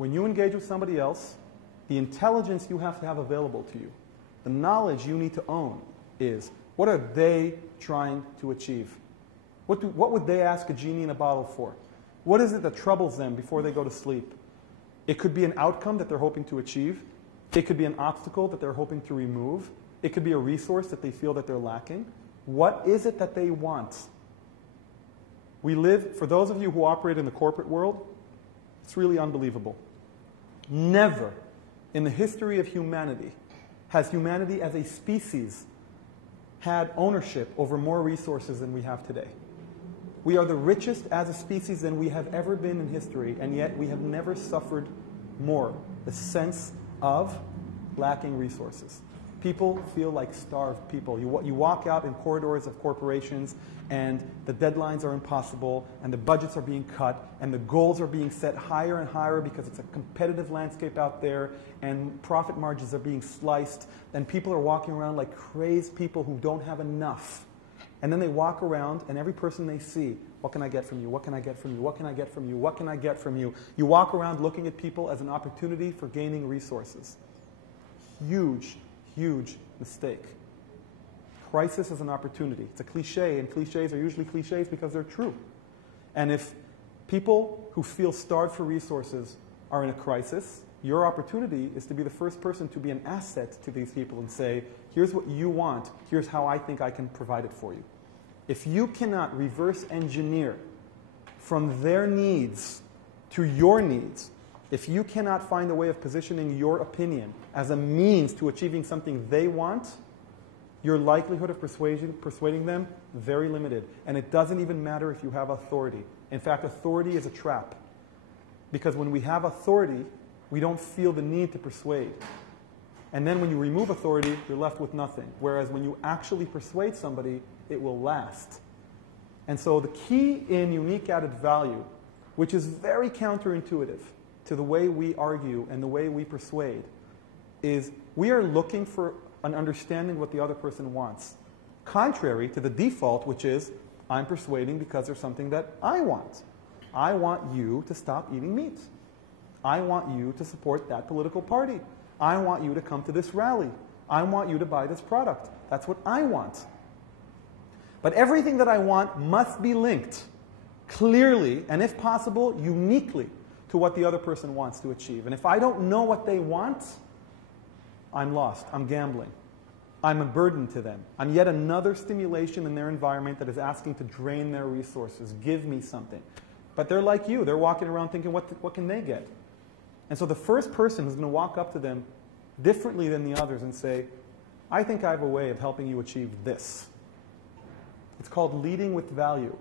when you engage with somebody else, the intelligence you have to have available to you, the knowledge you need to own is, what are they trying to achieve? What would they ask a genie in a bottle for? What is it that troubles them before they go to sleep? It could be an outcome that they're hoping to achieve. It could be an obstacle that they're hoping to remove. It could be a resource that they feel that they're lacking. What is it that they want? We live, for those of you who operate in the corporate world, it's really unbelievable. Never in the history of humanity has humanity as a species had ownership over more resources than we have today. We are the richest as a species than we have ever been in history, and yet we have never suffered more the sense of lacking resources. People feel like starved people. You walk out in corridors of corporations and the deadlines are impossible and the budgets are being cut and the goals are being set higher and higher because it's a competitive landscape out there and profit margins are being sliced and people are walking around like crazed people who don't have enough. And then they walk around and every person they see, what can I get from you? What can I get from you? What can I get from you? What can I get from you? You walk around looking at people as an opportunity for gaining resources. Huge, huge mistake. Crisis is an opportunity. It's a cliche, and cliches are usually cliches because they're true. And if people who feel starved for resources are in a crisis, your opportunity is to be the first person to be an asset to these people and say, here's what you want, here's how I think I can provide it for you. If you cannot reverse engineer from their needs to your needs, if you cannot find a way of positioning your opinion as a means to achieving something they want, your likelihood of persuading them, very limited. And it doesn't even matter if you have authority. In fact, authority is a trap. Because when we have authority, we don't feel the need to persuade. And then when you remove authority, you're left with nothing. Whereas when you actually persuade somebody, it will last. And so the key in unique added value, which is very counterintuitive to the way we argue and the way we persuade, is we are looking for an understanding what the other person wants. Contrary to the default, which is, I'm persuading because there's something that I want. I want you to stop eating meat. I want you to support that political party. I want you to come to this rally. I want you to buy this product. That's what I want. But everything that I want must be linked clearly, and if possible, uniquely, to what the other person wants to achieve. And if I don't know what they want, I'm lost. I'm gambling. I'm a burden to them. I'm yet another stimulation in their environment that is asking to drain their resources. Give me something. But they're like you. They're walking around thinking, what can they get? And so the first person who's going to walk up to them differently than the others and say, I think I have a way of helping you achieve this. It's called leading with value.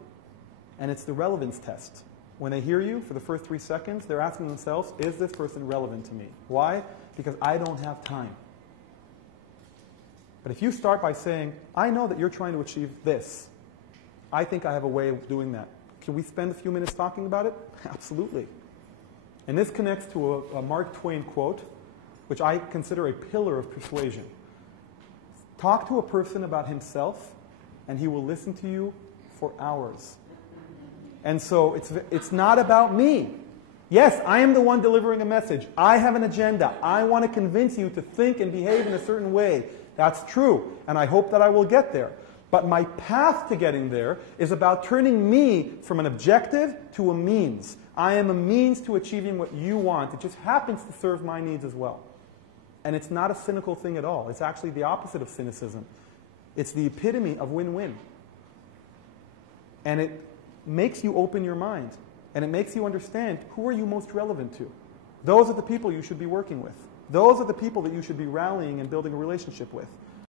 And it's the relevance test. When they hear you for the first 3 seconds, they're asking themselves, is this person relevant to me? Why? Because I don't have time. But if you start by saying, I know that you're trying to achieve this. I think I have a way of doing that. Can we spend a few minutes talking about it? Absolutely. And this connects to a Mark Twain quote, which I consider a pillar of persuasion. Talk to a person about himself, and he will listen to you for hours. And so it's not about me. Yes, I am the one delivering a message. I have an agenda. I want to convince you to think and behave in a certain way. That's true, and I hope that I will get there. But my path to getting there is about turning me from an objective to a means. I am a means to achieving what you want. It just happens to serve my needs as well. And it's not a cynical thing at all. It's actually the opposite of cynicism. It's the epitome of win-win. And it makes you open your mind. And it makes you understand, who are you most relevant to? Those are the people you should be working with. Those are the people that you should be rallying and building a relationship with.